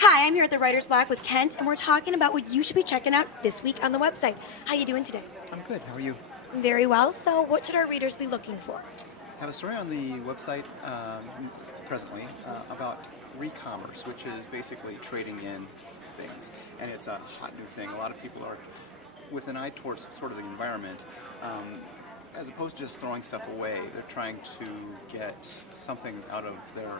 Hi, I'm here at the Writer's Block with Kent, and we're talking about what you should be checking out this week on the website. How you doing today? I'm good. How are you? Very well. So, what should our readers be looking for? I have a story on the website presently about re-commerce, which is basically trading in things, and it's a hot new thing. A lot of people are, with an eye towards sort of the environment, as opposed to just throwing stuff away. They're trying to get something out of their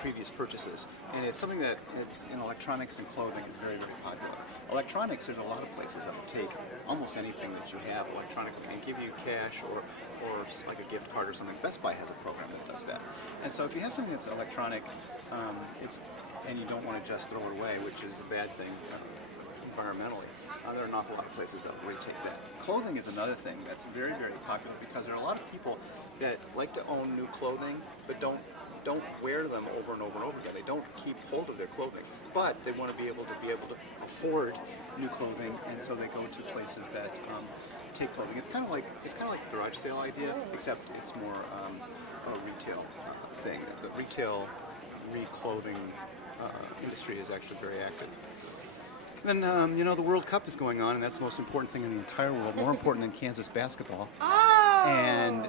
previous purchases, and it's something that it's in electronics and clothing is very, very popular. Electronics, there's a lot of places that will take almost anything that you have electronically and give you cash or like a gift card or something. Best Buy has a program that does that. And so if you have something that's electronic, and you don't want to just throw it away, which is a bad thing environmentally, there are an awful lot of places that will take that. Clothing is another thing that's very, very popular because there are a lot of people that like to own new clothing but don't wear them over and over and over again. They don't keep hold of their clothing, but they want to be able to afford new clothing, and so they go to places that take clothing. It's kind of like the garage sale idea, except it's more a retail thing. The retail re-clothing industry is actually very active. Then, the World Cup is going on, and that's the most important thing in the entire world, more important than Kansas basketball. Oh! And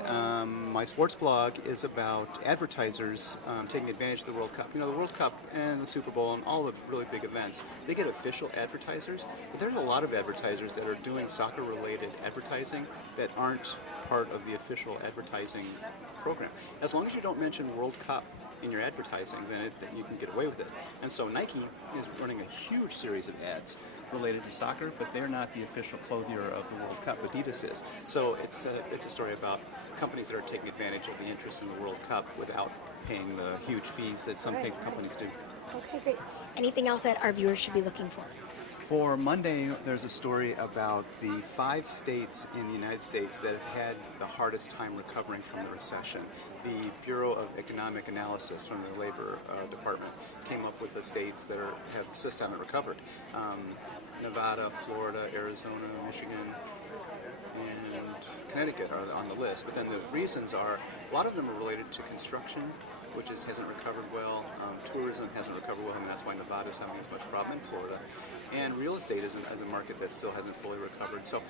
my sports blog is about advertisers taking advantage of the World Cup. You know, the World Cup and the Super Bowl and all the really big events, they get official advertisers, but there's a lot of advertisers that are doing soccer-related advertising that aren't part of the official advertising program. As long as you don't mention World Cup in your advertising, then you can get away with it. And so Nike is running a huge series of ads related to soccer, but they're not the official clothier of the World Cup. Adidas is. So it's a story about companies that are taking advantage of the interest in the World Cup without paying the huge fees that some big companies do. Okay, great. Anything else that our viewers should be looking for? For Monday, there's a story about the 5 states in the United States that have had the hardest time recovering from the recession. The Bureau of Economic Analysis from the Labor Department came up with the states that just haven't recovered. Nevada, Florida, Arizona, Michigan, and Connecticut are on the list. But then the reasons are, a lot of them are related to construction, which hasn't recovered well. Tourism hasn't recovered well, and that's why Nevada's having as much problem in Florida. And real estate is a market that still hasn't fully recovered. So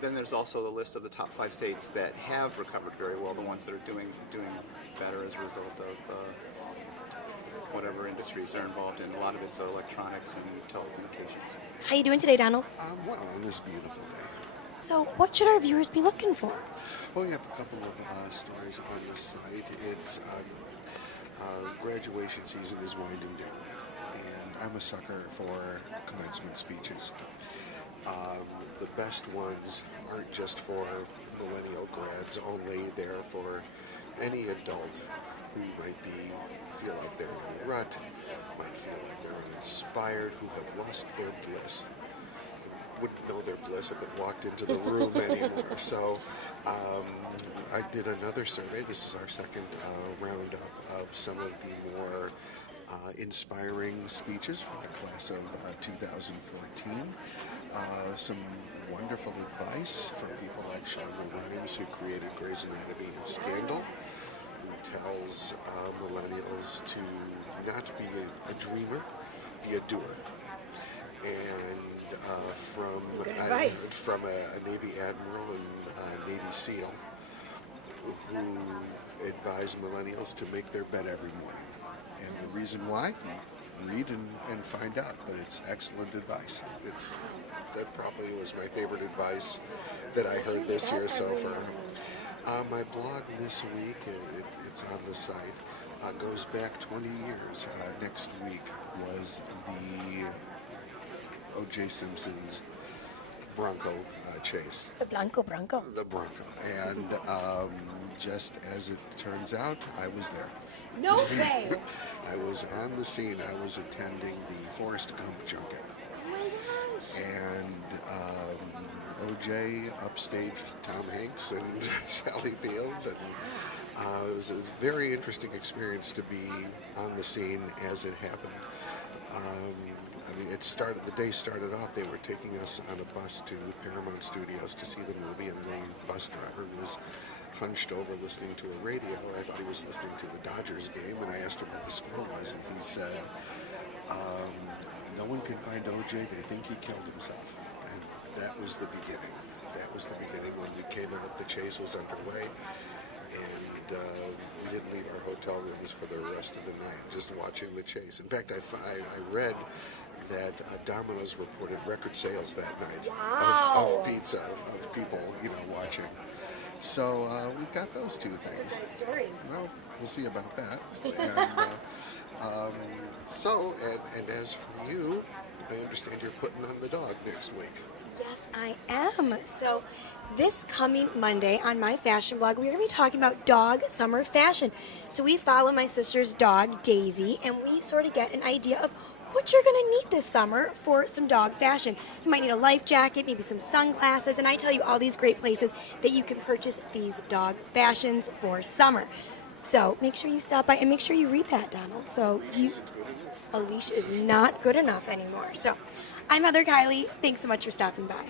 then there's also the list of the top 5 states that have recovered very well, the ones that are doing better as a result of whatever industries they're involved in. A lot of it's electronics and telecommunications. How you doing today, Donald? Well, on this beautiful day. So, what should our viewers be looking for? Well, we have a couple of stories on the site. It's graduation season is winding down, and I'm a sucker for commencement speeches. The best ones aren't just for millennial grads only, they're for any adult who might feel like they're in a rut, might feel like they're uninspired, who have lost their bliss. Wouldn't know their bliss if it walked into the room anymore. So I did another survey. This is our second roundup of some of the more inspiring speeches from the class of 2014. Some wonderful advice from people like Shonda Rhimes, who created Grey's Anatomy and Scandal, who tells millennials to not be a dreamer, be a doer. And from a Navy Admiral and Navy SEAL who advised millennials to make their bed every morning. And the reason why? Read and find out, but it's excellent advice. That probably was my favorite advice that I heard this year so far. My blog this week, it's on the site, goes back 20 years. Next week was the O.J. Simpson's Bronco chase. The Bronco. The Bronco. And just as it turns out, I was there. No way! I was on the scene. I was attending the Forrest Gump junket. Oh my gosh! And O.J. upstaged Tom Hanks and Sally Fields. And it was a very interesting experience to be on the scene as it happened. The day started off, they were taking us on a bus to Paramount Studios to see the movie, and the bus driver was hunched over listening to a radio. I thought he was listening to the Dodgers game, and I asked him what the score was, and he said, No one can find OJ. They think he killed himself. And that was the beginning. That was the beginning. When we came out, the chase was underway. And we didn't leave our hotel rooms for the rest of the night, just watching the chase. In fact, I read that Domino's reported record sales that night of pizza, of people, watching. So we've got those two things. Great stories. Well, we'll see about that. And as for you, I understand you're putting on the dog next week. Yes, I am. So this coming Monday on my fashion blog, we're going to be talking about dog summer fashion. So we follow my sister's dog, Daisy, and we sort of get an idea of what you're going to need this summer for some dog fashion. You might need a life jacket, maybe some sunglasses, and I tell you all these great places that you can purchase these dog fashions for summer. So make sure you stop by and make sure you read that, Donald. So a leash is not good enough anymore. So I'm Heather Kiley. Thanks so much for stopping by.